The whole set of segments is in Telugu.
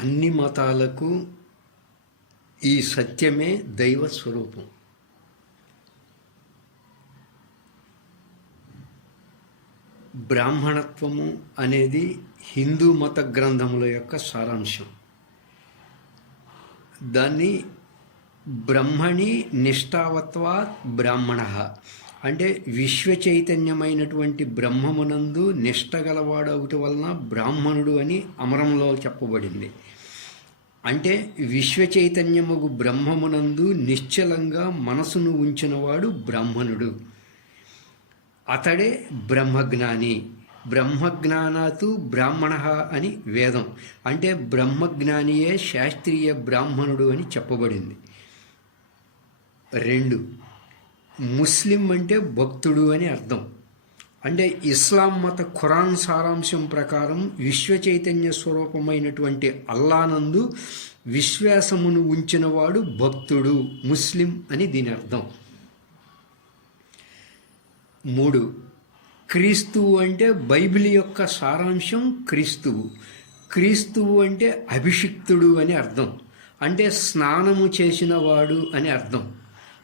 అన్ని మతాలకు ఈ సత్యమే దైవ స్వరూపం. బ్రాహ్మణత్వము అనేది హిందూ మత గ్రంథముల యొక్క సారాంశం. దాన్ని బ్రహ్మణి నిష్ఠావత్వాత్ బ్రాహ్మణ అంటే విశ్వ చైతన్యమైనటువంటి బ్రహ్మమునందు నిష్ఠ గలవాడు ఒకటి వలన బ్రాహ్మణుడు అని అమరంలో చెప్పబడింది. అంటే విశ్వ చైతన్యముగు బ్రహ్మమునందు నిశ్చలంగా మనసును ఉంచినవాడు బ్రాహ్మణుడు. అతడే బ్రహ్మజ్ఞాని. బ్రహ్మజ్ఞానాతు బ్రాహ్మణ అని వేదం. అంటే బ్రహ్మజ్ఞానియే శాస్త్రీయ బ్రాహ్మణుడు అని చెప్పబడింది. 2, ముస్లిం అంటే భక్తుడు అని అర్థం. అంటే ఇస్లాం మత ఖురాన్ సారాంశం ప్రకారం విశ్వ చైతన్య స్వరూపమైనటువంటి అల్లానందు విశ్వాసమును ఉంచినవాడు భక్తుడు, ముస్లిం అని దీని అర్థం. 3, క్రీస్తువు అంటే బైబిల్ యొక్క సారాంశం క్రీస్తువు. క్రీస్తువు అంటే అభిషిక్తుడు అని అర్థం. అంటే స్నానము చేసినవాడు అని అర్థం.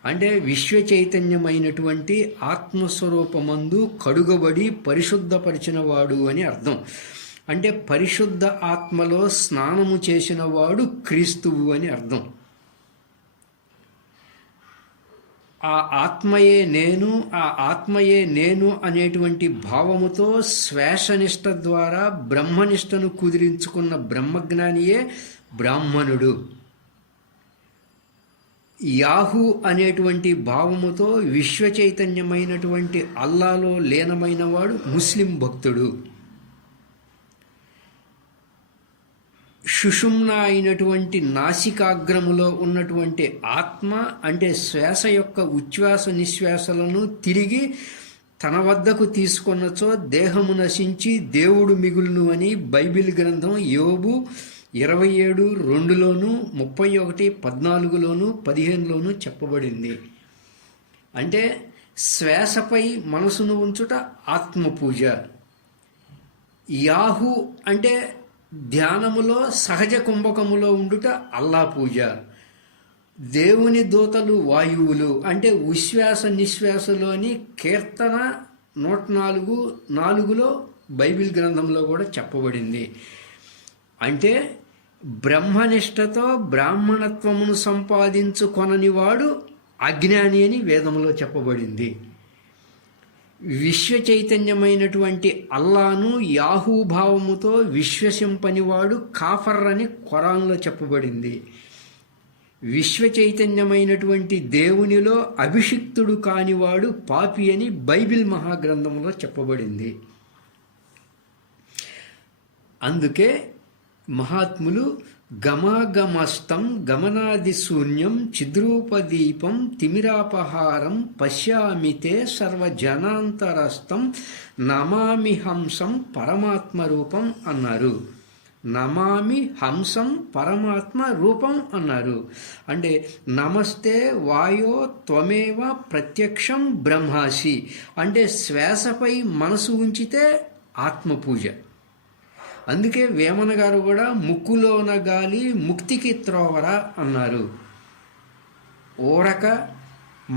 అంటే విశ్వ చైతన్యమైనటువంటి ఆత్మస్వరూపమందు కడుగబడి పరిశుద్ధపరిచినవాడు అని అర్థం. అంటే పరిశుద్ధ ఆత్మలో స్నానము చేసినవాడు క్రీస్తువు అని అర్థం. ఆ ఆత్మయే నేను, ఆ ఆత్మయే నేను అనేటువంటి భావముతో శ్వాసనిష్ట ద్వారా బ్రహ్మనిష్టను కుదిరించుకున్న బ్రహ్మజ్ఞానియే బ్రాహ్మణుడు. యాహూ అనేటువంటి భావముతో విశ్వ చైతన్యమైనటువంటి అల్లాలో లీనమైనవాడు ముస్లిం భక్తుడు. సుషుమ్న అయినటువంటి నాసికాగ్రములో ఉన్నటువంటి ఆత్మ అంటే శ్వాస యొక్క ఉచ్ఛ్వాస నిశ్వాసలను తిరిగి తన వద్దకు తీసుకొన్నచో దేహము నశించి దేవుడు మిగులును అని బైబిల్ గ్రంథం యోబు 27:2లోను 31:14లోను 15లోను చెప్పబడింది. అంటే శ్వాసపై మనసును ఉంచుట ఆత్మపూజ. యాహూ అంటే ధ్యానములో సహజ కుంభకములో ఉండుట అల్లా పూజ. దేవుని దూతలు వాయువులు అంటే ఉశ్వాస నిశ్వాసలోని కీర్తన 104:4లో బైబిల్ గ్రంథంలో కూడా చెప్పబడింది. అంటే బ్రహ్మనిష్టతో బ్రాహ్మణత్వమును సంపాదించుకొననివాడు అజ్ఞాని అని వేదంలో చెప్పబడింది. విశ్వ చైతన్యమైనటువంటి అల్లాను యాహూభావముతో విశ్వసింపనివాడు కాఫర్ అని ఖురాన్లో చెప్పబడింది. విశ్వ చైతన్యమైనటువంటి దేవునిలో అభిషిక్తుడు కానివాడు పాపి అని బైబిల్ మహాగ్రంథంలో చెప్పబడింది. అందుకే మహాత్ములు గమాగమస్తం గమనాది శూన్యం చిద్రూపదీపం తిమిరాపహారం పశ్యామితే సర్వజనాంతరస్థం నమామి హంసం పరమాత్మ రూపం అన్నారు. నమామి హంసం పరమాత్మ రూపం అన్నారు. అంటే నమస్తే వాయో త్వమేవ ప్రత్యక్షం బ్రహ్మాసి. అంటే శ్వాసపై మనసు ఉంచితే ఆత్మపూజ. అందుకే వేమన గారు కూడా ముక్కులోన గాలి ముక్తికి త్రోవరా అన్నారు. ఓడక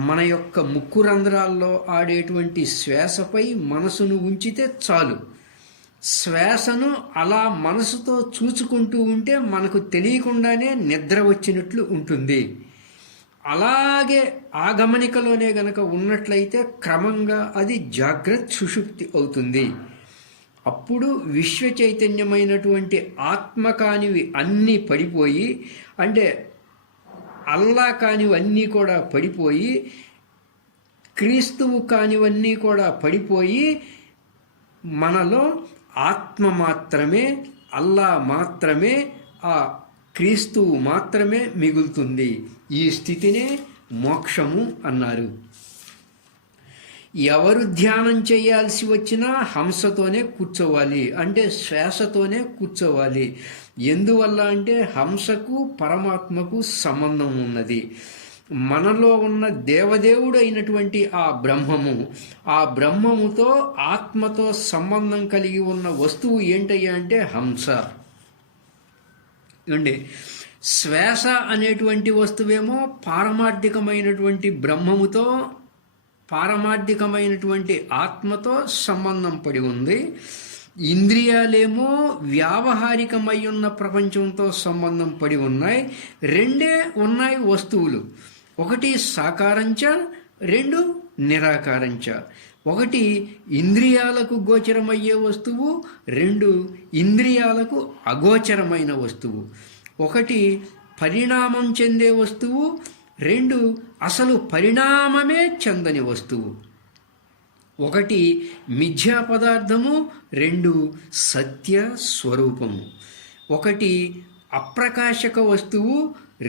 మన యొక్క ముక్కు రంధ్రాల్లో ఆడేటువంటి శ్వాసపై మనసును ఉంచితే చాలు. శ్వాసను అలా మనసుతో చూచుకుంటూ ఉంటే మనకు తెలియకుండానే నిద్ర వచ్చినట్లు ఉంటుంది. అలాగే ఆ గమనికలోనే గనక ఉన్నట్లయితే క్రమంగా అది జాగ్రత్త సుషుప్తి అవుతుంది. అప్పుడు విశ్వ చైతన్యమైనటువంటి ఆత్మ కానివి అన్నీ పడిపోయి, అంటే అల్లా కానివన్నీ కూడా పడిపోయి, క్రీస్తువు కానివన్నీ కూడా పడిపోయి, మనలో ఆత్మ మాత్రమే, అల్లా మాత్రమే, ఆ క్రీస్తువు మాత్రమే మిగులుతుంది. ఈ స్థితినే మోక్షము అన్నారు. ఎవరు ధ్యానం చేయాల్సి వచ్చినా హంసతోనే కూర్చోవాలి, అంటే శ్వాసతోనే కూర్చోవాలి. ఎందువల్ల అంటే హంసకు పరమాత్మకు సంబంధం ఉన్నది. మనలో ఉన్న దేవదేవుడు అయినటువంటి ఆ బ్రహ్మముతో ఆత్మతో సంబంధం కలిగి ఉన్న వస్తువు ఏంటయ్యా అంటే హంస. ఏమండి, శ్వాస అనేటువంటి వస్తువేమో పారమార్థికమైనటువంటి బ్రహ్మముతో, పారమార్థికమైనటువంటి ఆత్మతో సంబంధం పడి ఉంది. ఇంద్రియాలేమో వ్యావహారికమై ఉన్న ప్రపంచంతో సంబంధం పడి ఉన్నాయి. రెండే ఉన్నాయి వస్తువులు, ఒకటి సాకారంచ, రెండు నిరాకారంచ. ఒకటి ఇంద్రియాలకు గోచరమయ్యే వస్తువు, రెండు ఇంద్రియాలకు అగోచరమైన వస్తువు. ఒకటి పరిణామం చెందే వస్తువు, రెండు అసలు పరిణామమే చెందని వస్తువు. ఒకటి మిథ్యా పదార్థము, రెండు సత్య స్వరూపము. ఒకటి అప్రకాశక వస్తువు,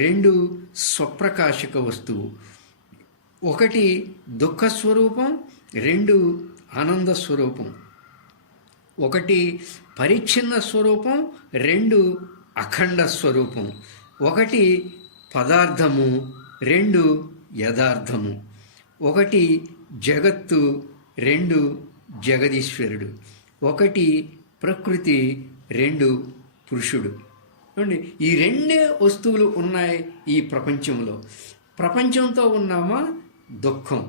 రెండు స్వప్రకాశక వస్తువు. ఒకటి దుఃఖ స్వరూపం, రెండు ఆనంద స్వరూపం. ఒకటి పరిచ్ఛిన్న స్వరూపం, రెండు అఖండ స్వరూపం. ఒకటి పదార్థము, రెండు యథార్థము. ఒకటి జగత్తు, రెండు జగదీశ్వరుడు. ఒకటి ప్రకృతి, రెండు పురుషుడు. ఈ రెండే వస్తువులు ఉన్నాయి ఈ ప్రపంచంలో. ప్రపంచంతో ఉన్నామా దుఃఖం,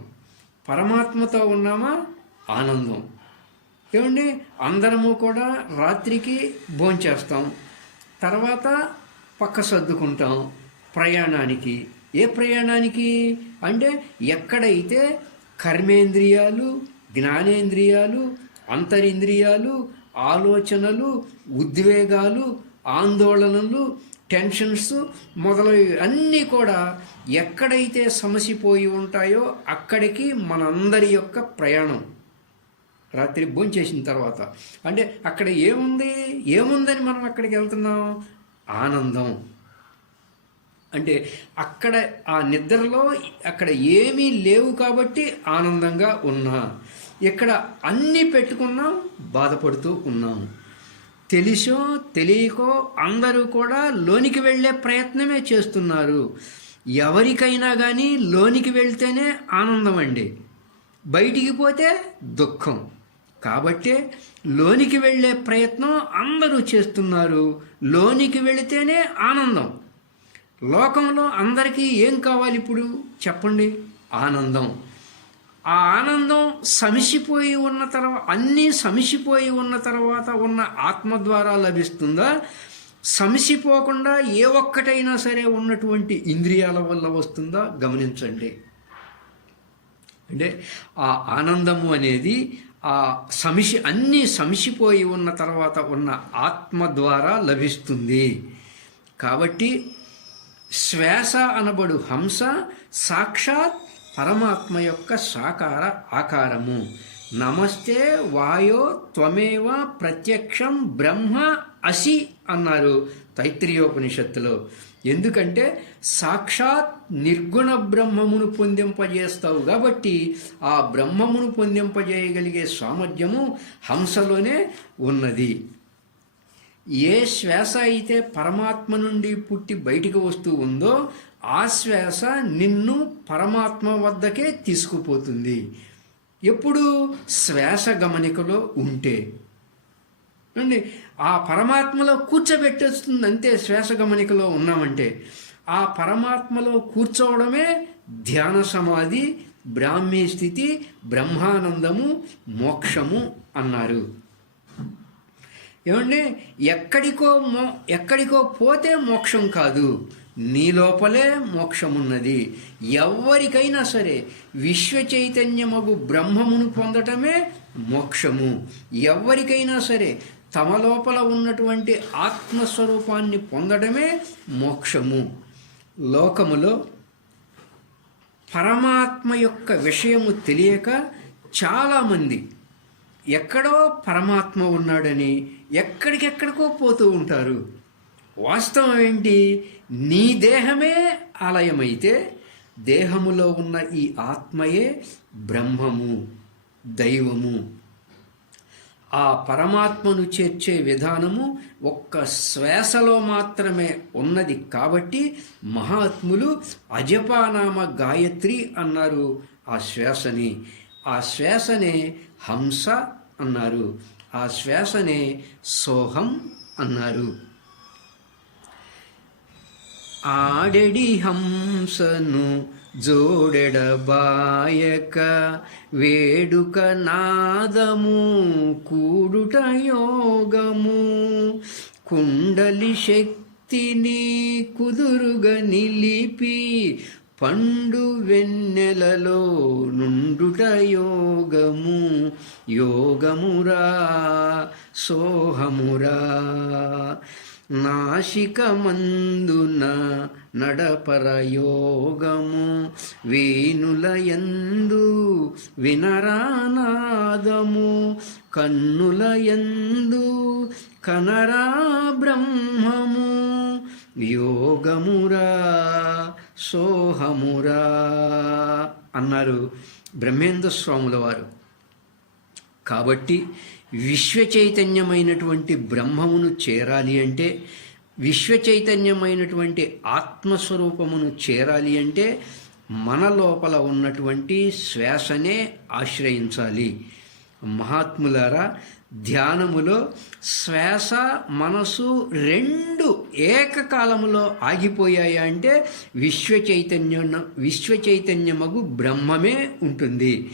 పరమాత్మతో ఉన్నామా ఆనందం. ఏమండి, అందరము కూడా రాత్రికి భోంచేస్తాం, తర్వాత పక్క సర్దుకుంటాం ప్రయాణానికి. ఏ ప్రయాణానికి అంటే ఎక్కడైతే కర్మేంద్రియాలు, జ్ఞానేంద్రియాలు, అంతరింద్రియాలు, ఆలోచనలు, ఉద్వేగాలు, ఆందోళనలు, టెన్షన్స్ మొదలైనవి అన్నీ కూడా ఎక్కడైతే సమసిపోయి ఉంటాయో అక్కడికి మనందరి యొక్క ప్రయాణం రాత్రి భోంచేసిన తర్వాత. అంటే అక్కడ ఏముందని మనం అక్కడికి వెళ్తున్నాం? ఆనందం. అంటే అక్కడ ఆ నిద్రలో అక్కడ ఏమీ లేవు కాబట్టి ఆనందంగా ఉన్నా, ఇక్కడ అన్నీ పెట్టుకున్నాం బాధపడుతూ ఉన్నాం. తెలిసో తెలియకో అందరూ కూడా లోనికి వెళ్ళే ప్రయత్నమే చేస్తున్నారు. ఎవరికైనా కానీ లోనికి వెళ్తేనే ఆనందం అండి, బయటికి పోతే దుఃఖం. కాబట్టి లోనికి వెళ్ళే ప్రయత్నం అందరూ చేస్తున్నారు. లోనికి వెళితేనే ఆనందం. లోకంలో అందరికీ ఏం కావాలి ఇప్పుడు చెప్పండి? ఆనందం. ఆ ఆనందం సమిసిపోయి ఉన్న తర్వాత, అన్నీ సమిసిపోయి ఉన్న తర్వాత ఉన్న ఆత్మ ద్వారా లభిస్తుందా? సమిసిపోకుండా ఏ ఒక్కటైనా సరే ఉన్నటువంటి ఇంద్రియాల వల్ల వస్తుందా? గమనించండి. అంటే ఆ ఆనందము అనేది ఆ అన్నీ సమిసిపోయి ఉన్న తర్వాత ఉన్న ఆత్మ ద్వారా లభిస్తుంది. కాబట్టి శ్వాస అనబడు హంస సాక్షాత్ పరమాత్మ యొక్క సాకార ఆకారము. నమస్తే వాయో త్వమేవ ప్రత్యక్షం బ్రహ్మ అసి అన్నారు తైత్రీయోపనిషత్తులో. ఎందుకంటే సాక్షాత్ నిర్గుణ బ్రహ్మమును పొందింపజేస్తావు కాబట్టి ఆ బ్రహ్మమును పొందింపజేయగలిగే సామర్థ్యము హంసలోనే ఉన్నది. ఏ శ్వాస అయితే పరమాత్మ నుండి పుట్టి బయటికి వస్తూ ఉందో ఆ శ్వాస నిన్ను పరమాత్మ వద్దకే తీసుకుపోతుంది. ఎప్పుడు? శ్వాస గమనికలో ఉంటే అండి. ఆ పరమాత్మలో కూర్చోబెట్టేస్తుంది అంతే. శ్వాస గమనికలో ఉన్నామంటే ఆ పరమాత్మలో కూర్చోవడమే ధ్యాన సమాధి, బ్రాహ్మీ స్థితి, బ్రహ్మానందము, మోక్షము అన్నారు. ఏమండి, ఎక్కడికో పోతే మోక్షం కాదు, నీ లోపలే మోక్షం ఉన్నది. ఎవరికైనా సరే విశ్వ చైతన్యమగు బ్రహ్మమును పొందటమే మోక్షము. ఎవరికైనా సరే తమ లోపల ఉన్నటువంటి ఆత్మస్వరూపాన్ని పొందడమే మోక్షము. లోకములో పరమాత్మ యొక్క విషయము తెలియక చాలామంది ఎక్కడో పరమాత్మ ఉన్నాడని ఎక్కడికెక్కడికో పోతూ ఉంటారు. వాస్తవం ఏంటి? నీ దేహమే ఆలయమైతే దేహములో ఉన్న ఈ ఆత్మయే బ్రహ్మము, దైవము. ఆ పరమాత్మను చేర్చే విధానము ఒక్క శ్వాసలో మాత్రమే ఉన్నది. కాబట్టి మహాత్ములు అజపానామ గాయత్రి అన్నారు ఆ శ్వాసని. ఆ శ్వాసనే హంస అన్నారు. ఆ శ్వాసనే సోహం అన్నారు. ఆడెడి హంసను జోడెడబాయక వేడుక నాదము కూడుట యోగము కుండలి శక్తిని కుదురుగా నిలిపి పండు వెన్నెలలో నుండుట యోగము యోగమురా సోహమురా నాసికమందున నడపర యోగము వేణులయందు వినరానాదము కన్నులయందు కనరా బ్రహ్మము యోగమురా సోహమురా అన్నారు బ్రహ్మేంద్ర స్వాముల వారు. కాబట్టి విశ్వచైతన్యమైనటువంటి బ్రహ్మమును చేరాలి అంటే, విశ్వచైతన్యమైనటువంటి ఆత్మస్వరూపమును చేరాలి అంటే మన లోపల ఉన్నటువంటి శ్వాసనే ఆశ్రయించాలి. మహాత్ములారా, ధ్యానములో శ్వాస మనసు రెండు ఏకకాలములో ఆగిపోయాయి అంటే విశ్వచైతన్యమగు బ్రహ్మమే ఉంటుంది.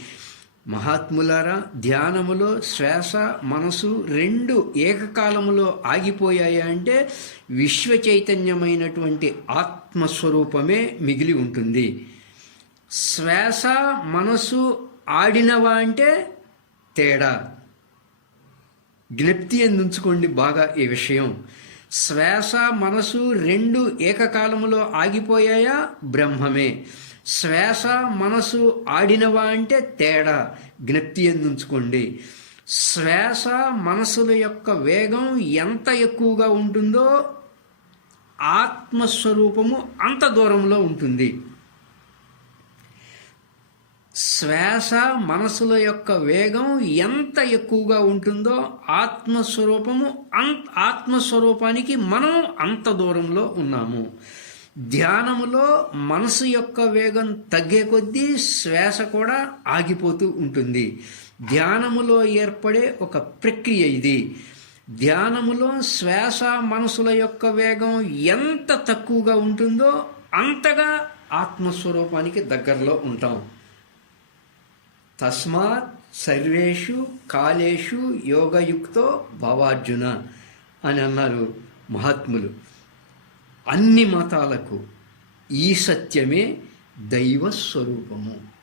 మహాత్ములారా, ధ్యానములో శ్వాస మనసు రెండు ఏకకాలములో ఆగిపోయాయి అంటే విశ్వచైతన్యమైనటువంటి ఆత్మస్వరూపమే మిగిలి ఉంటుంది. శ్వాస మనసు ఆడినవా అంటే తేడా. జ్ఞప్తి ఎందుంచుకోండి బాగా ఈ విషయం. శ్వాస మనసు రెండు ఏకకాలములో ఆగిపోయాయా బ్రహ్మమే. శ్వాస మనసు ఆడినవా అంటే తేడా. జ్ఞప్తి ఎందుంచుకోండి. శ్వాస మనసుల యొక్క వేగం ఎంత ఎక్కువగా ఉంటుందో ఆత్మస్వరూపము అంత దూరంలో ఉంటుంది. శ్వాస మనసుల యొక్క వేగం ఎంత ఎక్కువగా ఉంటుందో ఆత్మస్వరూపానికి మనం అంత దూరంలో ఉన్నాము. ధ్యానములో మనసు యొక్క వేగం తగ్గే కొద్దీ శ్వాస కూడా ఆగిపోతూ ఉంటుంది. ధ్యానములో ఏర్పడే ఒక ప్రక్రియ ఇది. ధ్యానములో శ్వాస మనసుల యొక్క వేగం ఎంత తక్కువగా ఉంటుందో అంతగా ఆత్మస్వరూపానికి దగ్గరలో ఉంటాం. తస్మాత్ సర్వేషు కాలేషు యోగయుక్తో భవార్జున అని అన్నారు మహాత్ములు. అన్ని మతాలకు ఈ సత్యమే దైవ స్వరూపము.